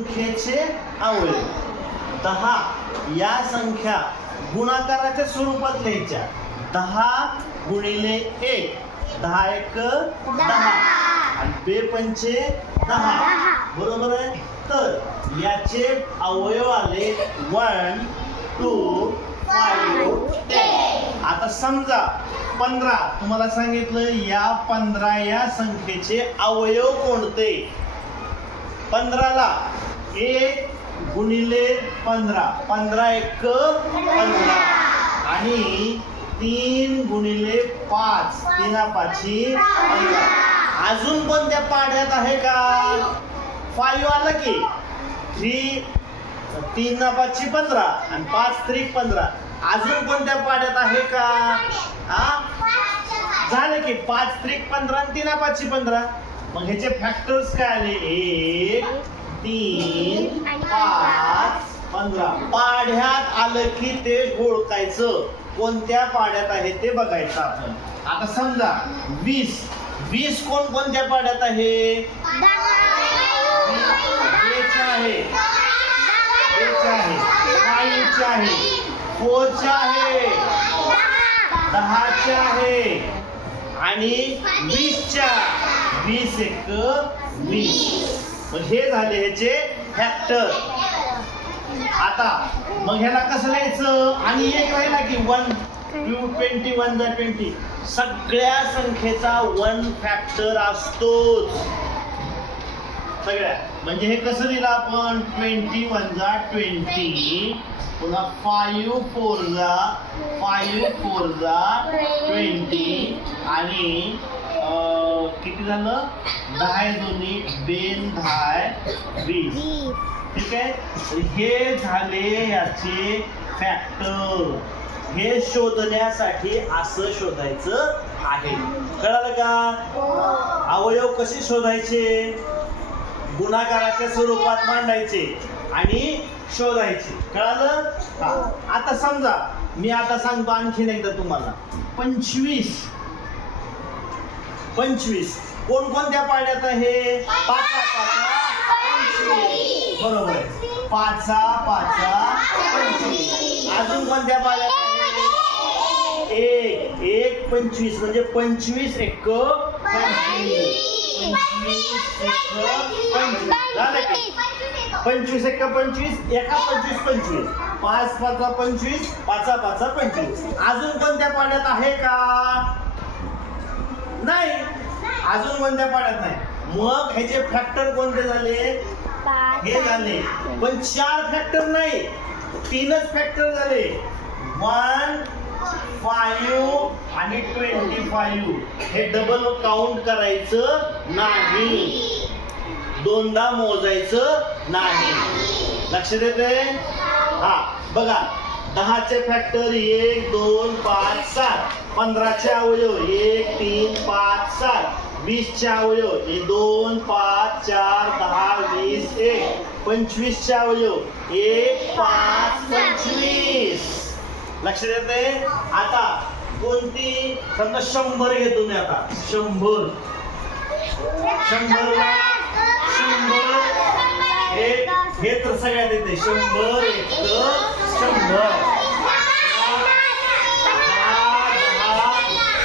संख्येचे अवयव 10 या संख्या गुणाकाराच्या स्वरूपात लिहायच्या. 10 गुणिले 1 10 1 10 आणि 2 पंचे 10 बरोबर आहे. तर याचे अवयव आले 1 2 5 10. आता समजा 15 तुम्हाला सांगितलं या 15 या संख्येचे अवयव कोणते. 15 ला 1 गुणिले 15 15 1 15 आणि 3 गुणिले 5 3 5 15. अजून कोणत्या पाड्यात आहे का. 5 आलं की 3 5 15 आणि 5 3 15. अजून कोणत्या पाड्यात आहे का. झालं की 5 3 15 आणि 3 5 15. मग ह्याचे फॅक्टर्स काय आले 1 3 5 15. पाढ्यात आलं की ते ओळखायचं कोणत्या पाड्यात आहे ते बघायचं आपण. आता समजा 20 20 कोणत्या पाड्यात आहे. 2 आहे 3 आहे 5 आहे 4 आहे 10 आहे आणि 20 20 1 20. मग हे झाले ह्याचे फॅक्टर. आता मग ह्याला कसं लिहायचं. आणि एक राहिला की 1 2 20 1 जा 20. सगळ्या संख्येचा 1 फॅक्टर असतोच सगळ्या. म्हणजे हे कसं दिलं आपण 20 1 जा 20 पुन्हा 5 4 जा 20 आणि किती झालं 10 दोन्ही 10 20. ठीक आहे. हे झाले याचे फॅक्टर. हे शोधण्यासाठी असं शोधायचं आहे. कळालं का. अवयव कसे शोधायचे. गुणाकाराच्या स्वरूपात मांडायचे आणि शोधायचे. कळालं. आता समजा मी आता सांगतो आणखीन एकदा तुम्हाला. 25 कोणत्या पाड्यात आहे. 5 25 बरोबर आहे. 5 25. अजून कोणत्या पाड्यात आहे. 1 25 म्हणजे 25 1 25 झालं की 25 1 25 1 25 25 5 5 25 5 5 25. अजून कोणत्या पाड्यात आहे का. नाही. अजून कोणत्या पाड्यात नाही. मग ह्याचे फॅक्टर कोणते झाले हे झाले. पण 4 फॅक्टर नाही 3च फॅक्टर झाले. 1 5 आणि 25. हे डबल काउंट करायचं नाही. दोनदा मोजायचं नाही. लक्षात येते. बघा 10चे फॅक्टर 1 2 5 7. 15चे अवयव 1 3 5 7. 20चे अवयव 2 5 4 10 20 1. 25चे अवयव 1 5 25. लक्षात येते. आता कोणती समजा 100 घेतो मी. आता 100 हे तर सगळ्यात येते. 100 1 100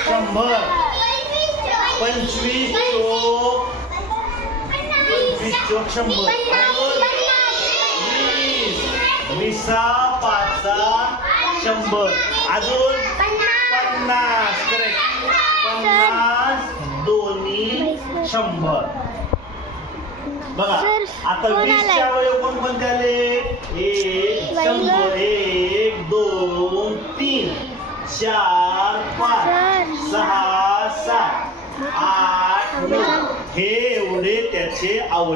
100 25 चोक 100 20 5 100. अजून 50 करेक्ट 50 दोन्ही 100. बघा आता 20चे अवयव कोणते आले. 1 100 1 2 3 4 5 6 7 8 9. हे एवढे त्याचे अवयव.